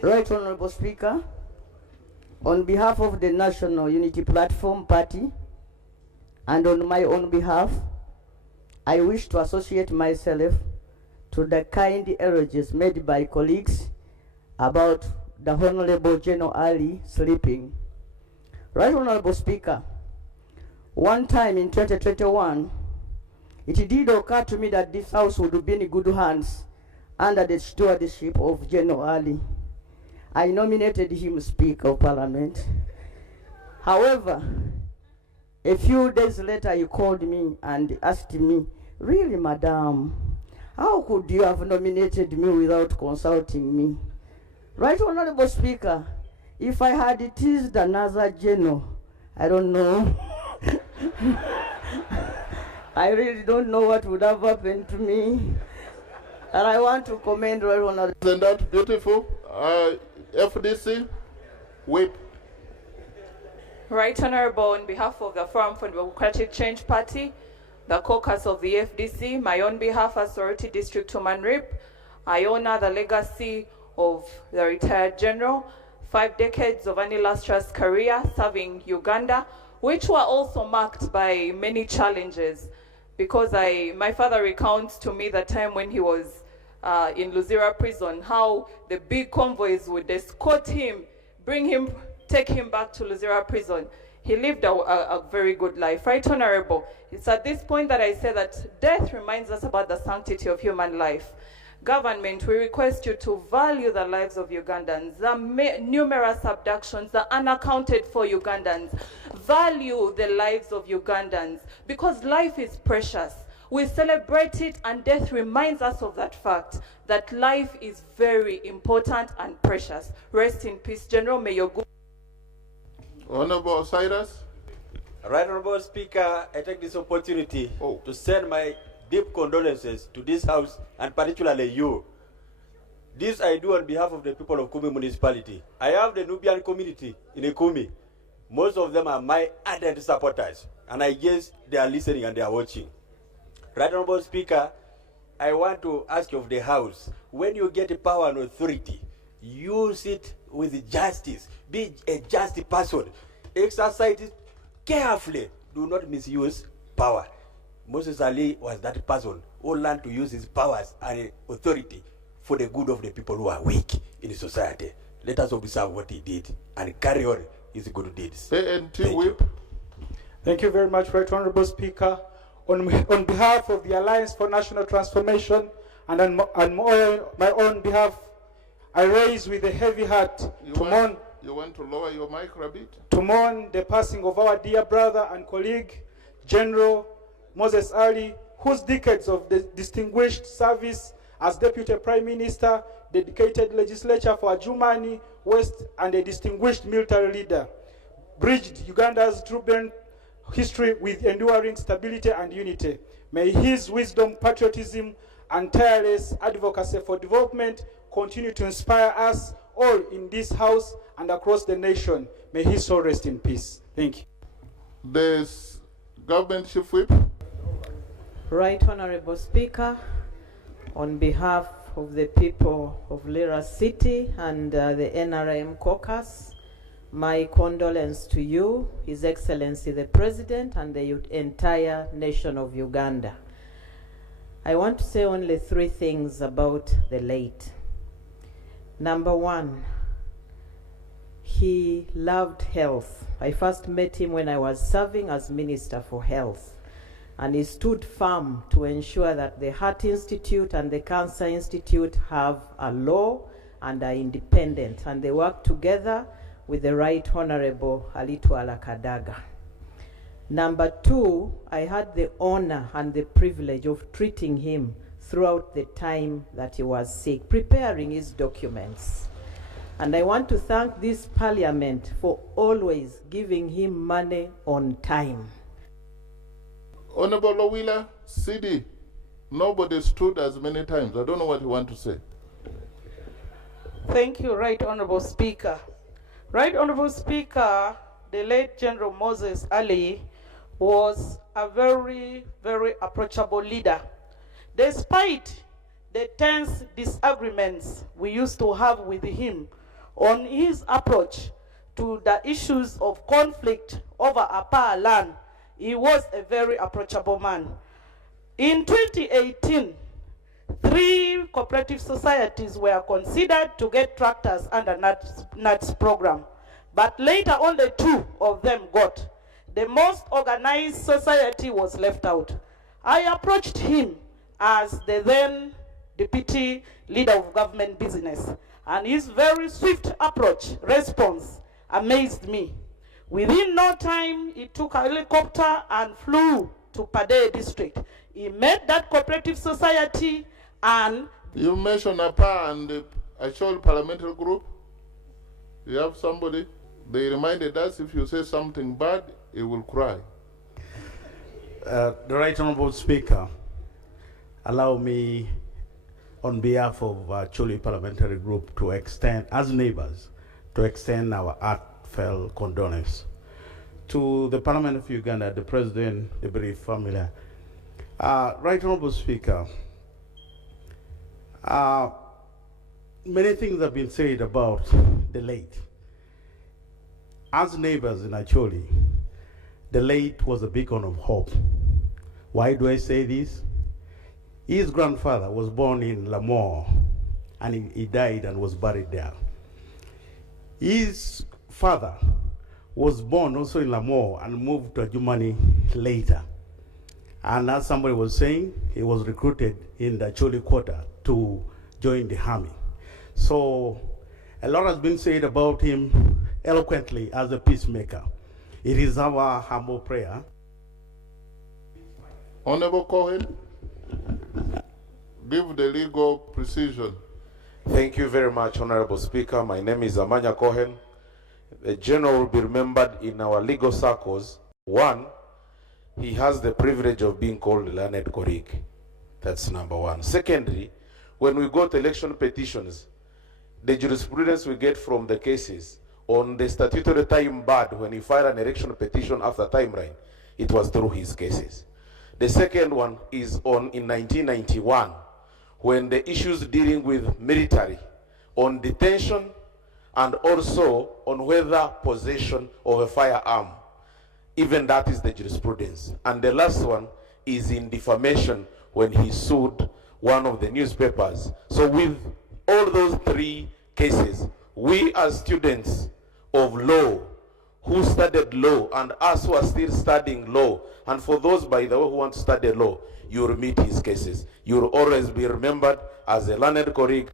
Right Honorable Speaker, on behalf of the National Unity Platform Party and on my own behalf, I wish to associate myself to the kind elogies made by colleagues about the Honorable General Ali sleeping. Right Honorable Speaker, one time in 2021, it did occur to me that this house would be in good hands under the stewardship of General Ali. I nominated him Speaker of Parliament. However, a few days later he called me and asked me, "Really, madam, how could you have nominated me without consulting me?" Right Honorable Speaker, if I had teased another general, I don't know. I really don't know what would have happened to me. And I want to commend Right Honorable. Isn't that beautiful? FDC, whip. Right Honorable, on behalf of the Forum for Democratic Change Party, the caucus of the FDC, my own behalf as Sorority District Human Rep, I honor the legacy of the retired general, 5 decades of an illustrious career serving Uganda, which were also marked by many challenges. Because my father recounts to me the time when he was in Luzira prison, how the big convoys would escort him, take him back to Luzira prison. He lived a very good life. Right Honorable, it's at this point that I say that death reminds us about the sanctity of human life. Government, we request you to value the lives of Ugandans, the numerous abductions, the unaccounted for Ugandans. Value the lives of Ugandans because life is precious. We celebrate it and death reminds us of that fact, that life is very important and precious. Rest in peace, General. May your good... Honorable Cyrus. Right Honorable Speaker, I take this opportunity to send my deep condolences to this House and particularly you. This I do on behalf of the people of Kumi Municipality. I have the Nubian community in Kumi. Most of them are my ardent supporters, and I guess they are listening and they are watching. Right Honorable Speaker, I want to ask of the House, when you get power and authority, use it with justice. Be a just person. Exercise it carefully. Do not misuse power. Moses Ali was that person who learned to use his powers and authority for the good of the people who are weak in society. Let us observe what he did and carry on his good deeds. Thank you very much, Right Honorable Speaker. On behalf of the Alliance for National Transformation and on my own behalf, I raise with a heavy heart You want to lower your mic a bit? To mourn the passing of our dear brother and colleague, General Moses Ali, whose decades of distinguished service as Deputy Prime Minister, dedicated legislature for Adjumani West, and a distinguished military leader, bridged Uganda's turbulent history with enduring stability and unity. May his wisdom, patriotism, and tireless advocacy for development continue to inspire us all in this House and across the nation. May his soul rest in peace. Thank you. The government chief whip. Right Honorable Speaker, on behalf of the people of Lira City and the NRM caucus, my condolence to you, His Excellency the President, and the entire nation of Uganda. I want to say only 3 things about the late. Number 1, he loved health. I first met him when I was serving as Minister for Health, and he stood firm to ensure that the Heart Institute and the Cancer Institute have a law and are independent, and they work together with the Right Honorable Alitu Alakadaga. Number 2, I had the honor and the privilege of treating him throughout the time that he was sick, preparing his documents. And I want to thank this Parliament for always giving him money on time. Honorable Lowila, CD, nobody stood as many times. I don't know what you want to say. Thank you, Right Honorable Speaker. Right Honorable Speaker, the late General Moses Ali was a very, very approachable leader. Despite the tense disagreements we used to have with him, on his approach to the issues of conflict over Apa land. He was a very approachable man. In 2018, 3 cooperative societies were considered to get tractors under NATS program, but later only 2 of them got. The most organized society was left out. I approached him as the then deputy leader of government business, and his very swift response amazed me. Within no time, he took a helicopter and flew to Padé district. He met that cooperative society and... You mentioned APA and the Achol parliamentary group. You have somebody. They reminded us if you say something bad, he will cry. The Right Honorable Speaker, allow me on behalf of Choli parliamentary group to extend, as neighbors, to extend our heartfelt condolence to the Parliament of Uganda, the President, the bereaved family. Right Honorable Speaker, many things have been said about the late. As neighbors in Acholi, the late was a beacon of hope. Why do I say this? His grandfather was born in Lamore, and he died and was buried there. His father was born also in Lamore and moved to Adjumani later. And as somebody was saying, he was recruited in the Acholi quarter to join the army. So a lot has been said about him eloquently as a peacemaker. It is our humble prayer. Honorable Cohen, give the legal precision. Thank you very much, Honorable Speaker. My name is Amanya Cohen. The general will be remembered in our legal circles. 1, he has the privilege of being called Learned Korik. That's number 1. Secondly, when we got election petitions, the jurisprudence we get from the cases on the statutory time barred when he filed an election petition after timeline, it was through his cases. The second one is in 1991, when the issues dealing with military on detention and also on whether possession of a firearm, even that is the jurisprudence. And the last one is in defamation when he sued one of the newspapers. So with all those 3 cases, we as students of law who studied law and us who are still studying law, and for those, by the way, who want to study law, you will meet his cases. You will always be remembered as a learned colleague.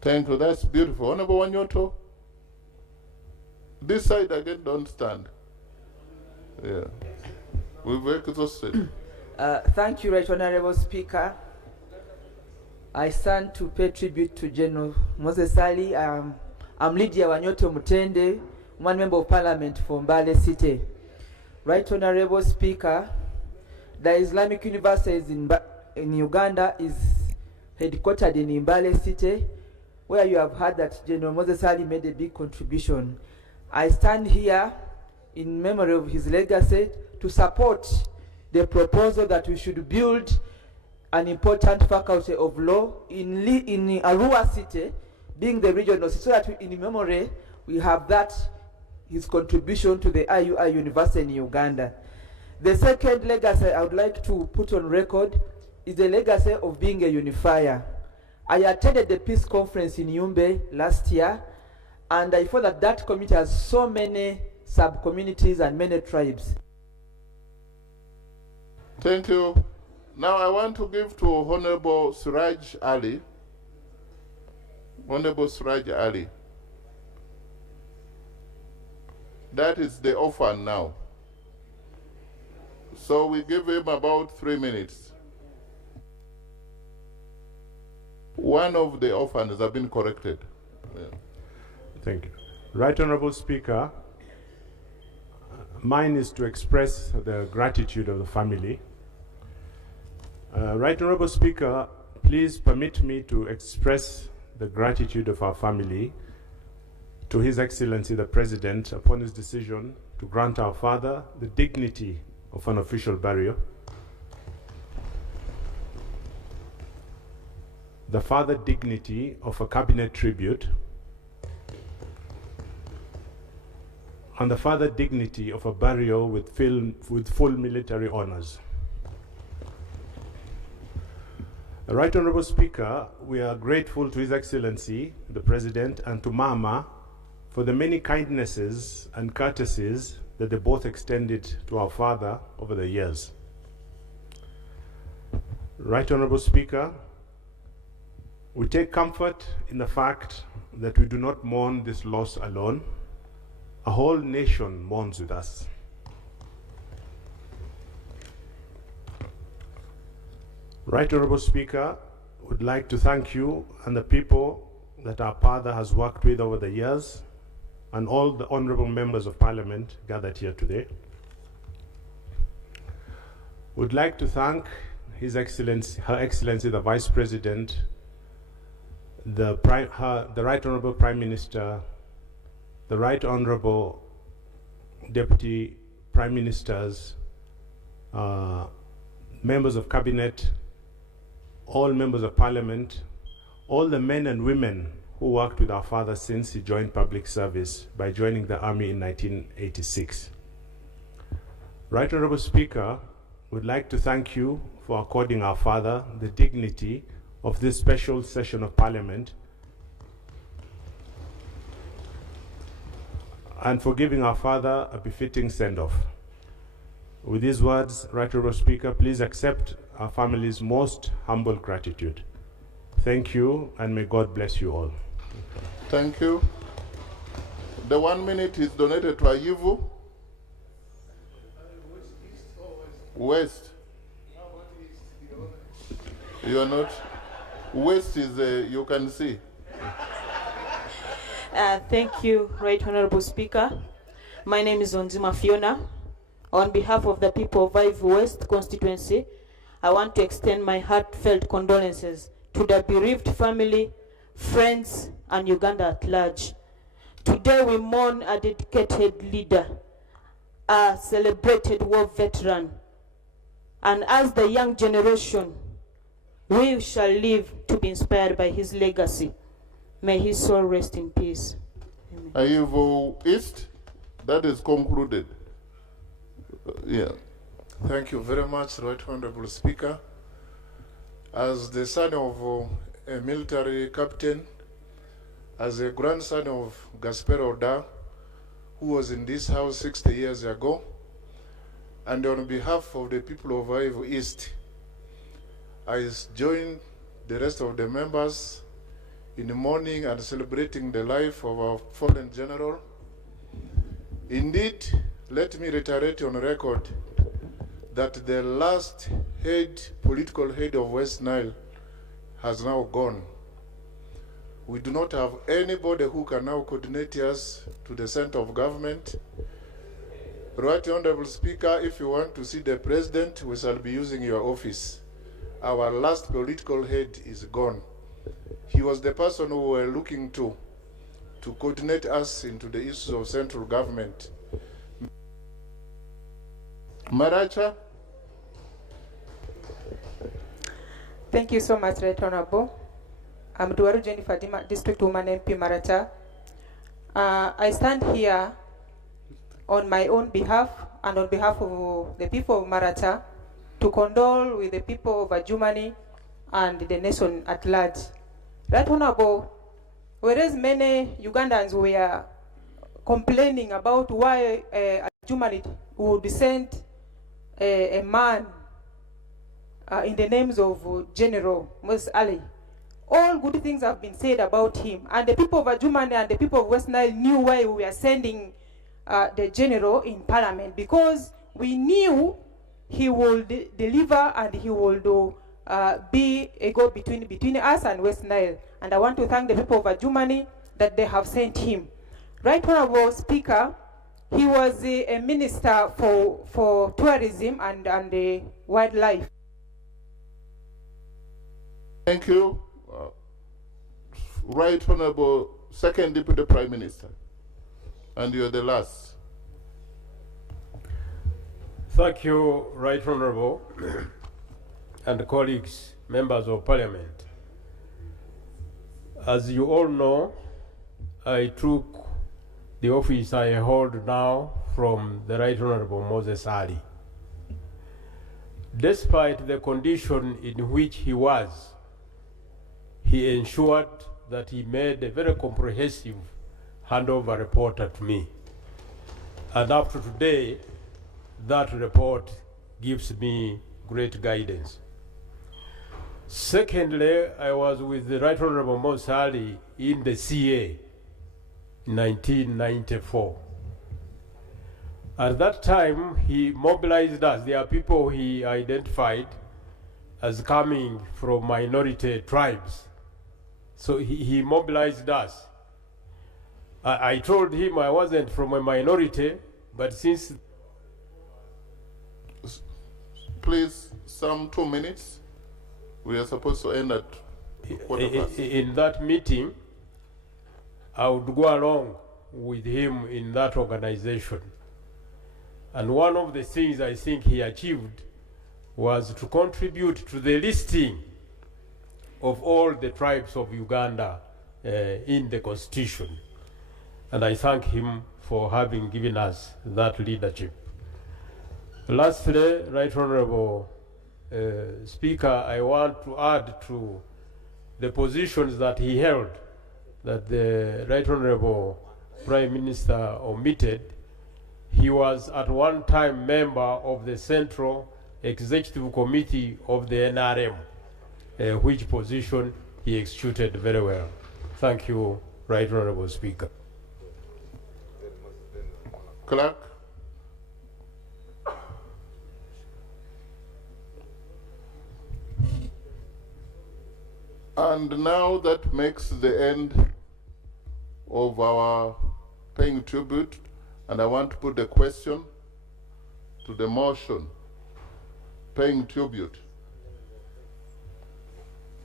Thank you, that's beautiful. Honorable Wanyoto, this side again, don't stand. Yeah, we're exhausted. Thank you, Right Honorable Speaker. I stand to pay tribute to General Moses Ali. I'm Lydia Wanyoto Mutende, one member of Parliament for Mbale City. Right Honorable Speaker, the Islamic University in Uganda is headquartered in Mbale City, where you have heard that General Moses Ali made a big contribution. I stand here in memory of his legacy to support the proposal that we should build an important faculty of law in Arua City, being the regional city, so that in memory we have that, his contribution to the IUI University in Uganda. The second legacy I would like to put on record is the legacy of being a unifier. I attended the peace conference in Yumbe last year, and I thought that that community has so many sub-communities and many tribes. Thank you. Now I want to give to Honorable Suraj Ali. Honorable Suraj Ali. That is the orphan now. So we give him about 3 minutes. One of the orphans have been corrected. Yeah. Thank you. Right Honorable Speaker, mine is to express the gratitude of the family. Right Honorable Speaker, please permit me to express the gratitude of our family to His Excellency the President upon his decision to grant our father the dignity of an official burial. the father dignity of a cabinet tribute, and the father dignity of a burial with full military honors. Right Honorable Speaker, we are grateful to His Excellency, the President, and to Mama for the many kindnesses and courtesies that they both extended to our father over the years. Right Honorable Speaker, we take comfort in the fact that we do not mourn this loss alone. A whole nation mourns with us. Right Honorable Speaker, would like to thank you and the people that our father has worked with over the years, and all the honorable members of Parliament gathered here today. Would like to thank His Excellency, Her Excellency, the Vice President, the Right Honorable Prime Minister, the Right Honorable Deputy Prime Ministers, members of Cabinet, all members of Parliament, all the men and women who worked with our father since he joined public service by joining the army in 1986. Right Honorable Speaker, would like to thank you for according our father the dignity of this special session of Parliament and for giving our father a befitting send-off. With these words, Right Honorable Speaker, please accept our family's most humble gratitude. Thank you, and may God bless you all. Thank you. The 1 minute is donated to Ayivu. West. You are not. West is, you can see. Thank you, Right Honorable Speaker. My name is Onzima Fiona. On behalf of the people of Ayivu West constituency, I want to extend my heartfelt condolences to the bereaved family, friends, and Uganda at large. Today we mourn a dedicated leader, a celebrated war veteran, and as the young generation, we shall live to be inspired by his legacy. May his soul rest in peace. Amen. Ayivu East, that is concluded. Yeah. Thank you very much, Right Honorable Speaker. As the son of a military captain, as a grandson of Gaspero Oda, who was in this house 60 years ago, and on behalf of the people of Ayivu East, I join the rest of the members in the morning and celebrating the life of our fallen general. Indeed, let me reiterate on record that the last political head of West Nile has now gone. We do not have anybody who can now coordinate us to the center of government. Right Honorable Speaker, if you want to see the president, we shall be using your office. Our last political head is gone. He was the person who we were looking to coordinate us into the issues of central government. Maracha. Thank you so much, Right Honorable. I'm Duwaru Jennifer, District Woman MP Maracha. I stand here on my own behalf and on behalf of the people of Maracha to condole with the people of Adjumani and the nation at large. Right Honorable, whereas many Ugandans were complaining about why Adjumani would send a man in the names of General Moses Ali, all good things have been said about him. And the people of Adjumani and the people of West Nile knew why we were sending the general in parliament, because we knew he would deliver and he would be a go-between between us and West Nile. And I want to thank the people of Adjumani that they have sent him. Right Honorable Speaker, he was a minister for tourism and wildlife. Thank you. Right Honorable Second Deputy Prime Minister. And you're the last. Thank you, Right Honorable, and colleagues, members of Parliament. As you all know, I took the office I hold now from the Right Honorable Moses Ali. Despite the condition in which he was, he ensured that he made a very comprehensive handover report to me. And up to today, that report gives me great guidance. Secondly, I was with the Right Honorable Moses Ali in the CA in 1994. At that time, he mobilized us. There are people he identified as coming from minority tribes. So he mobilized us. I told him I wasn't from a minority, but since... Please, some 2 minutes. We are supposed to end at in that meeting, I would go along with him in that organization. And one of the things I think he achieved was to contribute to the listing of all the tribes of Uganda in the Constitution. And I thank him for having given us that leadership. Lastly, Right Honorable Speaker, I want to add to the positions that he held that the Right Honorable Prime Minister omitted. He was at one time member of the Central Executive Committee of the NRM, which position he executed very well. Thank you, Right Honorable Speaker. Clerk. And now that makes the end of our paying tribute, and I want to put the question to the motion, paying tribute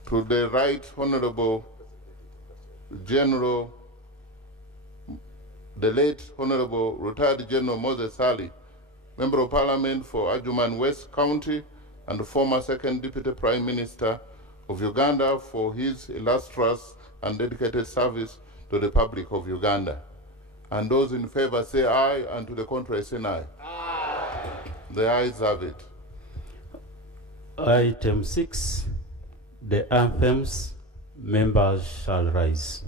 to the Right Honorable General, the late Honorable Retired General Moses Ali, Member of Parliament for Adjuman West County and former Second Deputy Prime Minister of Uganda, for his illustrious and dedicated service to the public of Uganda. And those in favor say aye, and to the contrary say nay. Aye. The ayes have it. Item 6, the anthems, members shall rise.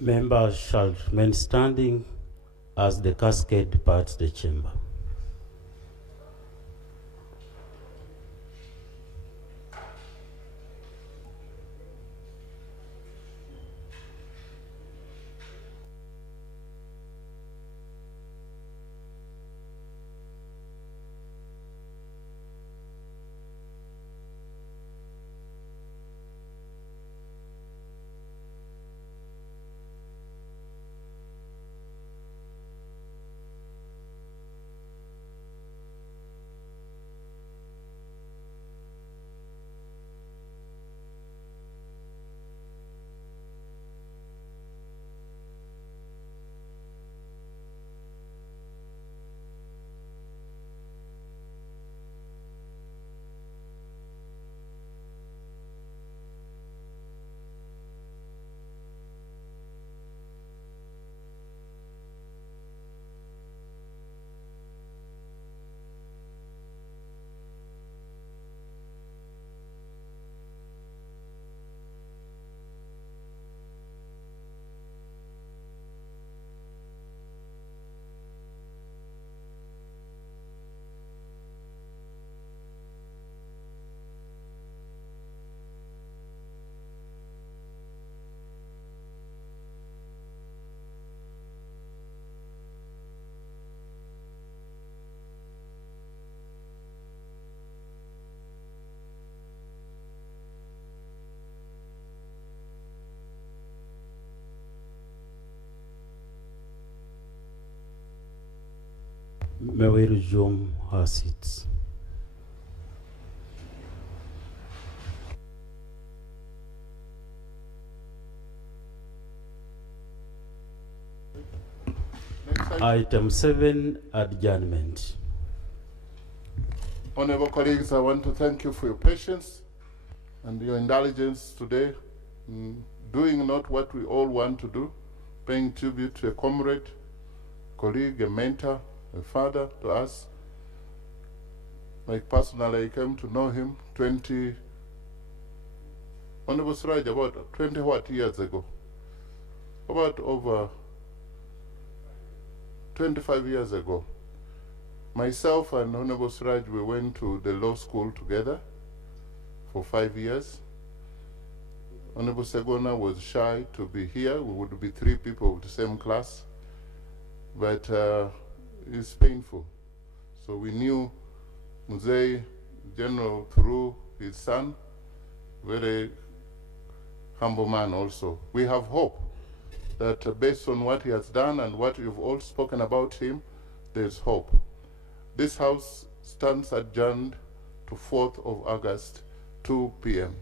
Members shall remain standing as the cascade departs the chamber. May we resume our seats. Item 7, adjournment. Honorable colleagues, I want to thank you for your patience and your indulgence today in doing not what we all want to do, paying tribute to a comrade, colleague, a mentor, a father to us. Like personally, I came to know him Honorable Suraj, about 20 what years ago? About over 25 years ago. Myself and Honorable Suraj, we went to the law school together for 5 years. Honorable Segona was shy to be here. We would be 3 people of the same class. But it's painful. So we knew Muzei General through his son, very humble man also. We have hope that based on what he has done and what you've all spoken about him, there's hope. This House stands adjourned to 4th of August, 2 p.m.